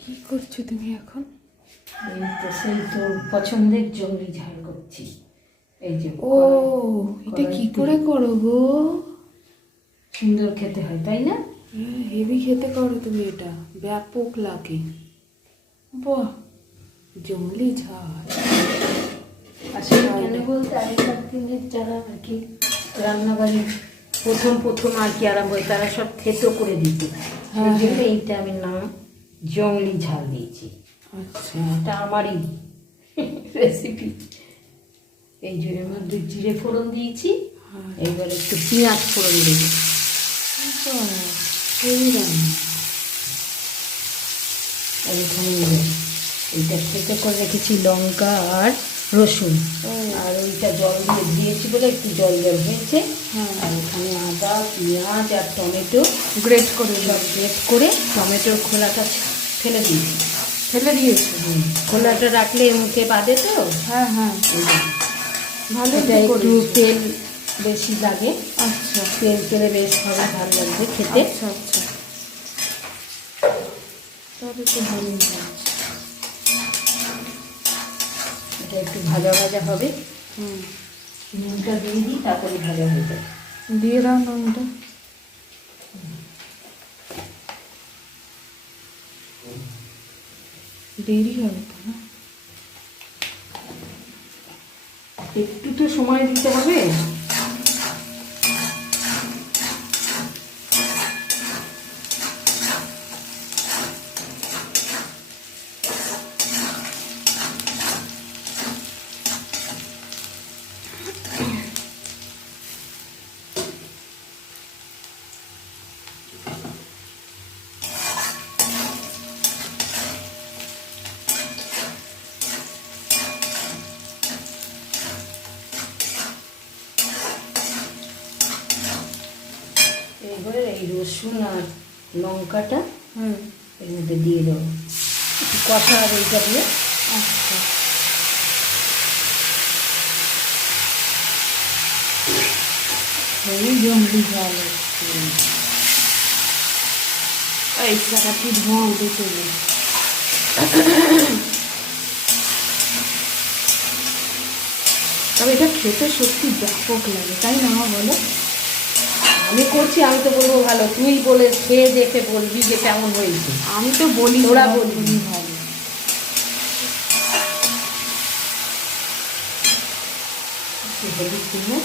কি করছো তুমি এখন? এই তো সেই তোর পছন্দের জঙ্গলি ঝাল করছি। এই যে ও, এটা কি করে করো গো? সুন্দর খেতে হয় তাই না? হেভি খেতে করো তুমি, এটা ব্যাপক লাগে। বাহ, জঙ্গলি ঝাল। আসলে কেন বলতে আগেকার দিনের যারা আর কি রান্নাবাড়ি প্রথম আর কি আরম্ভ হয়, তারা সব থেতো করে দিত। সেই জন্য এইটা আমি নাম জঙ্গলি ঝাল দিয়েছি। আচ্ছা, এটা আমারই রেসিপি। এই জন্য মধ্যে জিরে ফোড়ন দিয়েছি, এইবার একটু পেঁয়াজ ফোড়ন দেবো। এই রান্না আর এখানে এইটা থেতো করে রেখেছি লঙ্কা আর রসুন, আর ওইটা জল দিয়ে দিয়েছি বলে একটু জল হয়েছে। আর এখানে আদা, পেঁয়াজ আর টমেটো গ্রেট করে সব গ্রেট করে টমেটোর খোলাটা ফেলে দিয়েছি। ফেলে দিয়েছো? খোলাটা রাখলে মুখে বাঁধে তো। হ্যাঁ হ্যাঁ, ভালো এটা একটু তেল বেশি লাগে। আচ্ছা, তেল তেলে বেশ হবে, ভালো লাগবে খেতে। আচ্ছা আচ্ছা, তবে তো ভালোই লাগছে। এটা একটু ভাজা ভাজা হবে। নুনটা দিয়ে দিই, তারপরে ভাজা হয়ে যায়। দিয়ে দাও নুনটা। দেরি হবে তো না? একটু তো সময় দিতে হবে। এবারে এই রসুন আর লঙ্কাটা এর মধ্যে দিয়ে দেবো, একটু কষা আর এইটা দিয়ে। আচ্ছা, এই জঙ্গলি ঝাল এই জায়গাটি ধোঁয়া উঠে চলে। তবে এটা খেতে সত্যি ব্যাপক লাগে, তাই না বলো? আমি করছি, আমি তো বলবো ভালো, তুই বলে খেয়ে দেখে বলবি যে কেমন হয়েছে। আমি তো বলি, তোরা ওরা বলবি বলি ভালো। হলুদ দিলে